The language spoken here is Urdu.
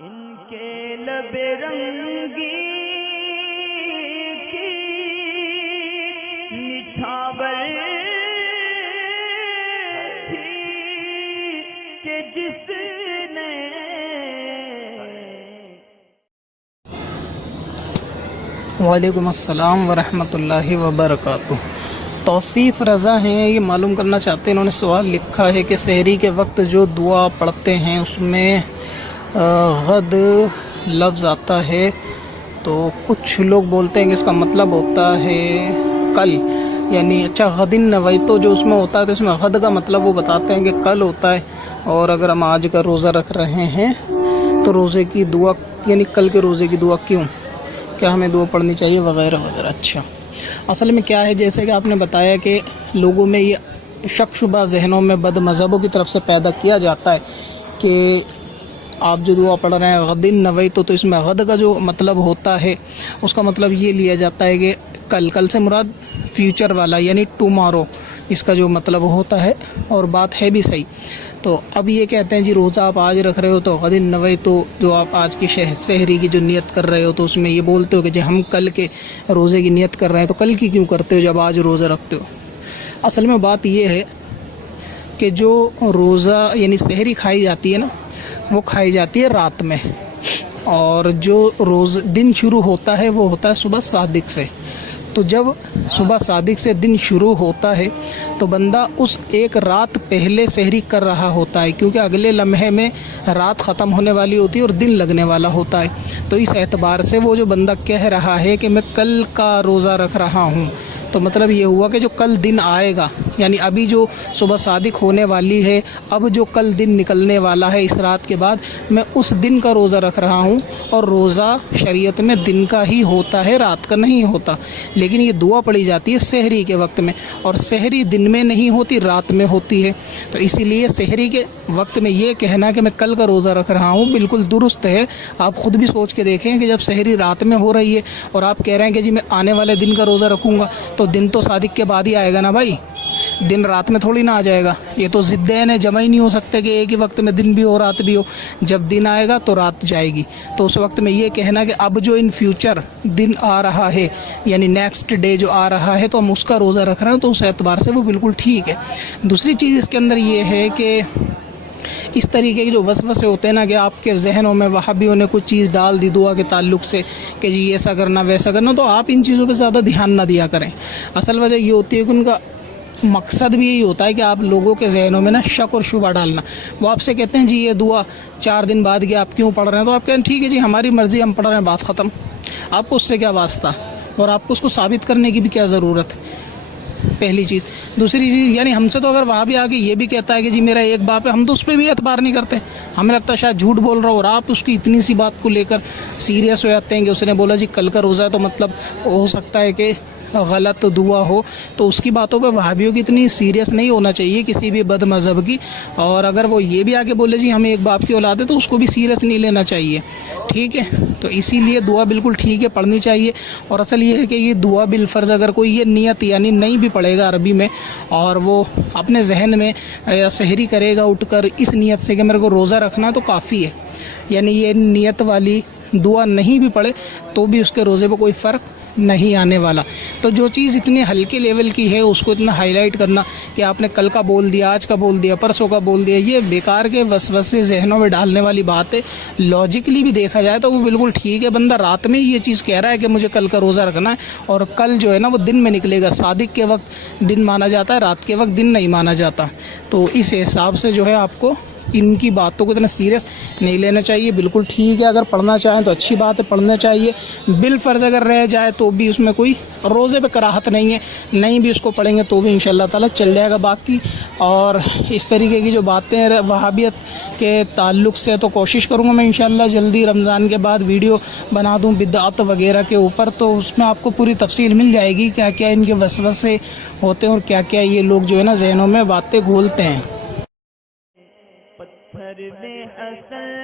ان کے لب رنگی کی نچھاور تھی کہ جس نے وعلیکم السلام ورحمۃ اللہ وبرکاتہ۔ توصیف رضا ہیں، یہ معلوم کرنا چاہتے ہیں، انہوں نے سوال لکھا ہے کہ سحری کے وقت جو دعا پڑھتے ہیں اس میں غد لفظ آتا ہے، تو کچھ لوگ بولتے ہیں کہ اس کا مطلب ہوتا ہے کل، یعنی غدن نویتو جو اس میں ہوتا ہے تو اس میں غد کا مطلب وہ بتاتے ہیں کہ کل ہوتا ہے، اور اگر ہم آج کا روزہ رکھ رہے ہیں تو روزے کی دعا یعنی کل کے روزے کی دعا کیوں، کیا ہمیں دعا پڑھنی چاہیے وغیرہ وغیرہ۔ اچھا، اصل میں کیا ہے، جیسے کہ آپ نے بتایا کہ لوگوں میں یہ شک شبہ ذہنوں میں بد مذہبوں کی طرف سے پیدا کیا جاتا ہے کہ آپ جو دعا پڑھ رہے ہیں غدن نویتو، تو اس میں غد کا جو مطلب ہوتا ہے اس کا مطلب یہ لیا جاتا ہے کہ کل سے مراد فیوچر والا یعنی ٹمارو، اس کا جو مطلب ہوتا ہے، اور بات ہے بھی صحیح۔ تو اب یہ کہتے ہیں جی روزہ آپ آج رکھ رہے ہو تو غدن نویتو، جو آپ آج کی سحری کی جو نیت کر رہے ہو تو اس میں یہ بولتے ہو کہ جی ہم کل کے روزے کی نیت کر رہے ہیں، تو کل کی کیوں کرتے ہو جب آج روزہ رکھتے ہو؟ اصل میں بات یہ ہے کہ جو روزہ یعنی سحری کھائی جاتی ہے نا، وہ کھائی جاتی ہے رات میں، اور جو دن شروع ہوتا ہے وہ ہوتا ہے صبح صادق سے۔ تو جب صبح صادق سے دن شروع ہوتا ہے تو بندہ اس ایک رات پہلے سحری کر رہا ہوتا ہے، کیونکہ اگلے لمحے میں رات ختم ہونے والی ہوتی ہے اور دن لگنے والا ہوتا ہے۔ تو اس اعتبار سے وہ جو بندہ کہہ رہا ہے کہ میں کل کا روزہ رکھ رہا ہوں، تو مطلب یہ ہوا کہ جو کل دن آئے گا، یعنی ابھی جو صبح صادق ہونے والی ہے، اب جو کل دن نکلنے والا ہے اس رات کے بعد، میں اس دن کا روزہ رکھ رہا ہوں، اور روزہ شریعت میں دن کا ہی ہوتا ہے، رات کا نہیں ہوتا۔ لیکن یہ دعا پڑھی جاتی ہے سحری کے وقت میں، اور سحری دن میں نہیں ہوتی، رات میں ہوتی ہے۔ تو اسی لیے سحری کے وقت میں یہ کہنا کہ میں کل کا روزہ رکھ رہا ہوں بالکل درست ہے۔ آپ خود بھی سوچ کے دیکھیں کہ جب سحری رات میں ہو رہی ہے اور آپ کہہ رہے ہیں کہ جی میں آنے والے دن کا روزہ رکھوں گا، تو دن تو صادق کے بعد ہی آئے گا نا بھائی، دن رات میں تھوڑی نہ آ جائے گا۔ یہ تو ضدین ہے، جمع ہی نہیں ہو سکتے کہ ایک ہی وقت میں دن بھی ہو رات بھی ہو۔ جب دن آئے گا تو رات جائے گی، تو اس وقت میں یہ کہنا کہ اب جو ان فیوچر دن آ رہا ہے یعنی نیکسٹ ڈے جو آ رہا ہے تو ہم اس کا روزہ رکھ رہے ہیں، تو اس اعتبار سے وہ بالکل ٹھیک ہے۔ دوسری چیز اس کے اندر یہ ہے کہ اس طریقے کے جو وسوسے ہوتے ہیں نا کہ آپ کے ذہنوں میں وہابیوں نے کچھ چیز ڈال دی دعا کے تعلق سے کہ جی ایسا کرنا ویسا کرنا، تو آپ ان چیزوں پہ زیادہ دھیان نہ دیا کریں۔ اصل وجہ یہ ہوتی ہے کہ ان کا مقصد بھی یہی ہوتا ہے کہ آپ لوگوں کے ذہنوں میں نا شک اور شبہ ڈالنا۔ وہ آپ سے کہتے ہیں جی یہ دعا 4 دن بعد کی آپ کیوں پڑھ رہے ہیں، تو آپ کہتے ہیں ٹھیک ہے جی ہماری مرضی، ہم پڑھ رہے ہیں، بات ختم۔ آپ کو اس سے کیا واسطہ، اور آپ کو اس کو ثابت کرنے کی بھی کیا ضرورت ہے، پہلی چیز۔ دوسری چیز، یعنی ہم سے تو اگر وہاں بھی آ کے یہ بھی کہتا ہے کہ جی میرا ایک باپ ہے، ہم تو اس پہ بھی اعتبار نہیں کرتے، ہمیں لگتا ہے شاید جھوٹ بول رہا ہو، اور آپ اس کی اتنی سی بات کو لے کر سیریس ہو جاتے ہیں کہ اس نے بولا جی کل کا روزہ ہے، تو مطلب ہو سکتا ہے کہ غلط دعا ہو۔ تو اس کی باتوں پہ وہابیوں کی اتنی سیریس نہیں ہونا چاہیے کسی بھی بد مذہب کی، اور اگر وہ یہ بھی آگے بولے جی ہمیں ایک باپ کی اولاد ہے تو اس کو بھی سیریس نہیں لینا چاہیے، ٹھیک ہے۔ تو اسی لیے دعا بالکل ٹھیک ہے، پڑھنی چاہیے۔ اور اصل یہ ہے کہ یہ دعا بالفرض اگر کوئی یہ نیت یعنی نہیں بھی پڑھے گا عربی میں، اور وہ اپنے ذہن میں سحری کرے گا اٹھ کر اس نیت سے کہ میرے کو روزہ رکھنا ہے، تو کافی ہے۔ یعنی یہ نیت والی دعا نہیں بھی پڑھے تو بھی اس کے روزے پہ کوئی فرق نہیں آنے والا۔ تو جو چیز اتنے ہلکے لیول کی ہے اس کو اتنا ہائی لائٹ کرنا کہ آپ نے کل کا بول دیا، آج کا بول دیا، پرسوں کا بول دیا، یہ بیکار کے وسوسے ذہنوں میں ڈالنے والی بات ہے۔ لاجیکلی بھی دیکھا جائے تو وہ بالکل ٹھیک ہے، بندہ رات میں ہی یہ چیز کہہ رہا ہے کہ مجھے کل کا روزہ رکھنا ہے، اور کل جو ہے نا وہ دن میں نکلے گا۔ صادق کے وقت دن مانا جاتا ہے، رات کے وقت دن نہیں مانا جاتا۔ تو اس حساب سے جو ہے آپ کو ان کی باتوں کو اتنا سیریس نہیں لینا چاہیے، بالکل ٹھیک ہے۔ اگر پڑھنا چاہیں تو اچھی بات ہے، پڑھنا چاہیے۔ بالفرض اگر رہ جائے تو بھی اس میں کوئی روزے پہ کراہت نہیں ہے، نہیں بھی اس کو پڑھیں گے تو بھی انشاءاللہ تعالیٰ چل جائے گا باقی۔ اور اس طریقے کی جو باتیں وہابیت کے تعلق سے تو کوشش کروں گا میں انشاءاللہ جلدی رمضان کے بعد ویڈیو بنا دوں بدعت وغیرہ کے اوپر، تو اس میں آپ کو پوری تفصیل مل جائے گی کیا کیا ان کے وسوسے ہوتے ہیں اور کیا کیا یہ لوگ جو ہے نا ذہنوں میں باتیں گھولتے ہیں۔ پتھر میں اصل